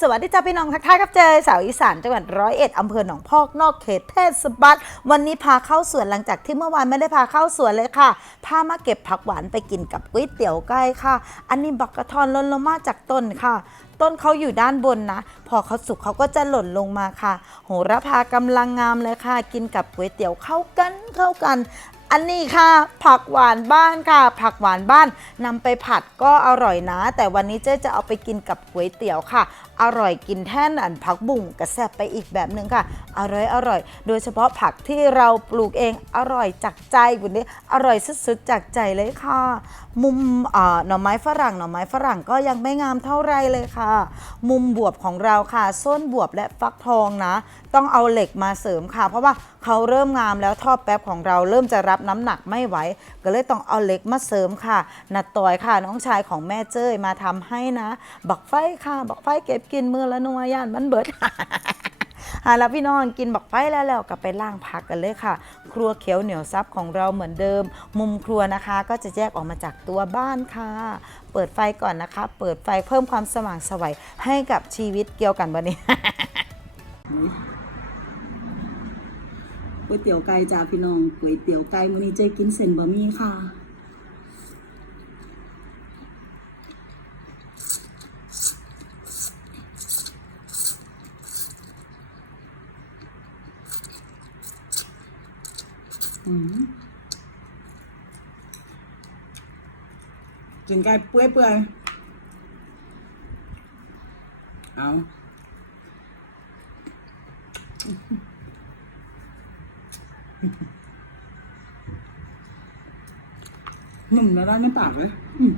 สวัสดีจ้าพี่น้องทักทายครับเจอสาวอีสานจังหวัดร้อยเอ็ดอำเภอหนองพอกนอกเขตเทศบาลวันนี้พาเข้าสวนหลังจากที่เมื่อวานไม่ได้พาเข้าสวนเลยค่ะ พามาเก็บผักหวานไปกินกับก๋วยเตี๋ยวไก่ค่ะ อันนี้บักกระทอนล่นลงมาจากต้นค่ะ ต้นเขาอยู่ด้านบนนะ พอเขาสุกเขาก็จะหล่นลงมาค่ะ โหระพากำลังงามเลยค่ะ กินกับก๋วยเตี๋ยวเข้ากันเข้ากัน อันนี้ค่ะ ผักหวานบ้านค่ะ ผักหวานบ้านนำไปผัดก็อร่อยนะ แต่วันนี้เจ๊จะเอาไปกินกับก๋วยเตี๋ยวค่ะ อร่อยกินแท่นอันผักบุ้งกระแซบไปอีกแบบหนึ่งค่ะ อร่อยอร่อย โดยเฉพาะผักที่เราปลูกเองอร่อยจากใจคุณนี้อร่อยสุดๆจากใจเลยค่ะ มุมเอ่อหน่อไม้ฝรั่งหน่อไม้ฝรั่งก็ยังไม่งามเท่าไรเลยค่ะ มุมบวบของเราค่ะส้นบวบและฟักทองนะ ต้องเอาเหล็กมาเสริมค่ะ เพราะว่าเขาเริ่มงามแล้วท่อแป๊บของเราเริ่มจะรับน้ำหนักไม่ไหว ก็เลยต้องเอาเหล็กมาเสริมค่ะนัดต่อยค่ะน้องชายของแม่เจ้ยมาทำให้นะ บักไฟค่ะ บักไฟเก็บกินมือละนัวย่านมันเบิดอ่าแล้วพี่น้องกินบักไฟแล้วแล้วก็ไปล่างผักกันเลยค่ะ ครัวเขียวเหนียวซับของเราเหมือนเดิม มุมครัวนะคะ ก็จะแยกออกมาจากตัวบ้านค่ะ เปิดไฟก่อนนะคะ เปิดไฟเพิ่มความสว่างสวัยให้กับชีวิตเกี่ยวกันวันนี้ ก๋วยเตี๋ยวไก่จ้าพี่น้องก๋วยเตี๋ยวไก่มื้อนี้เจ๊กินเส้นบะหมี่ค่ะอืมกินไก่เปื่อยเปื่อยๆเอา หนุ่มแล้วได้ไม่ปากเลยอืม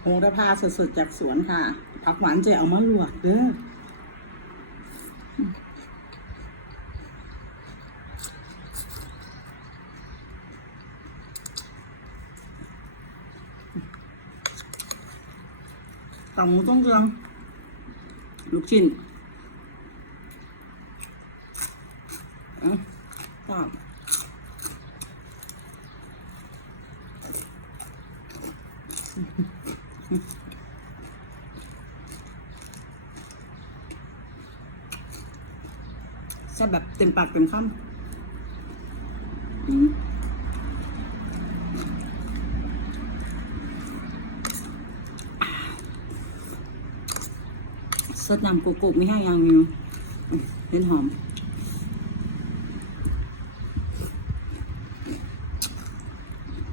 โหระพาสดๆจากสวนค่ะ ผักหวานจะเอามาลวกเด้อ ต่างหมูต้มเกลือง ลูกชิ้นอะก็แซ่บแบบเต็มปากเต็มคำอืม สดน้ำโกโก้ไม่ให้ยังมีอืมเห็นหอม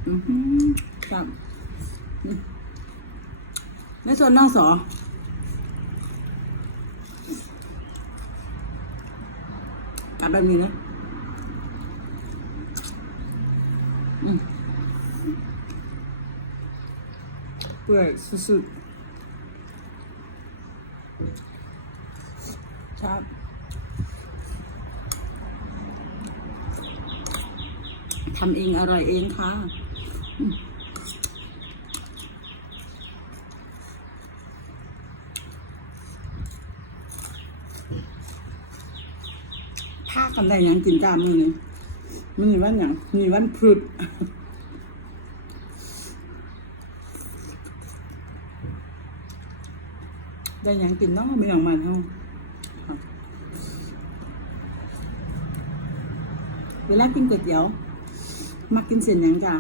อือหือครับอืมในส่วนน้องสอกัดแบบนี้นะอืมเปื่อยสุดๆ ครับทำเองอร่อยเองค่ะอืมพากันได้ยังกินจามมือนี้มือนี้วันหยังมือวันพุธได้ยังกินน้องมีอย่างมันเฮาครับ เวลากินก๋วยเตี๋ยว มักกินเส้นหยังจ้ะ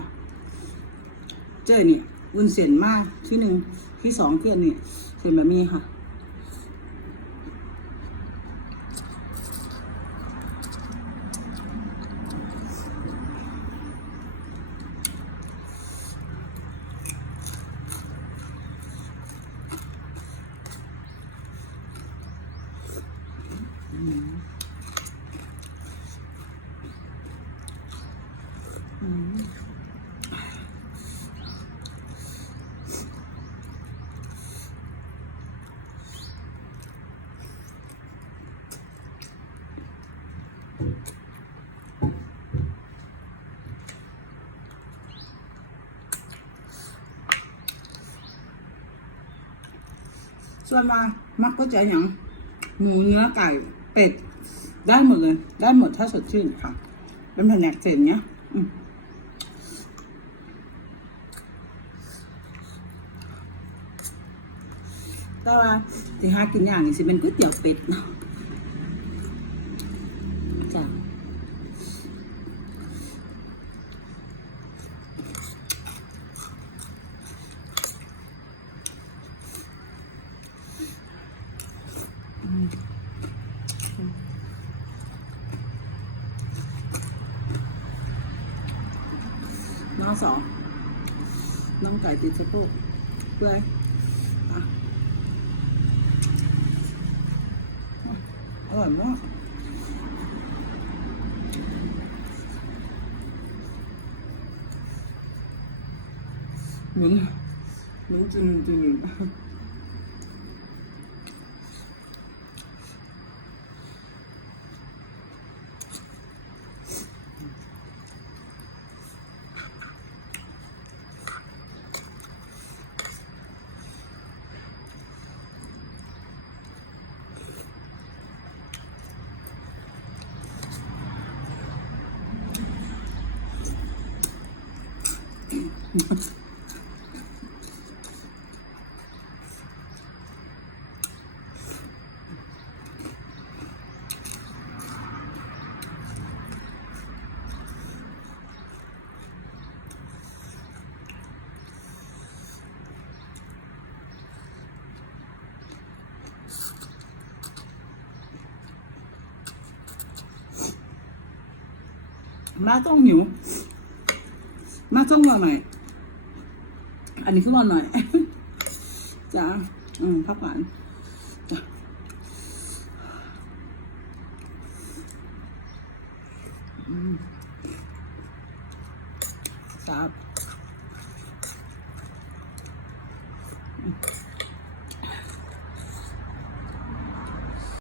เจ้ยนี่วุ้นเส้นมากที่หนึ่งที่สองที่อันนี้เส้นแบบนี้ค่ะ ส่วนมามักก็จะหยังหมูเนื้อไก่เป็ด ได้หมดเลย ได้หมดถ้าสดชื่นค่ะเป็นแผนกเสร็จเนี้ยอืม แต่ว่าที่หากินอย่างนี้สิเป็นก๋วยเตี๋ยวเป็ดเนาะจ้ะน้องสองน้องไก่ติดสะโพกเพื่อ อร่อยมากเหมือนเหมือนจริงจริง มาต้องหิว มาต้องรอหน่อย อันนี้คือรอหน่อยจ้าอืมพักหวานจ้าอืมครั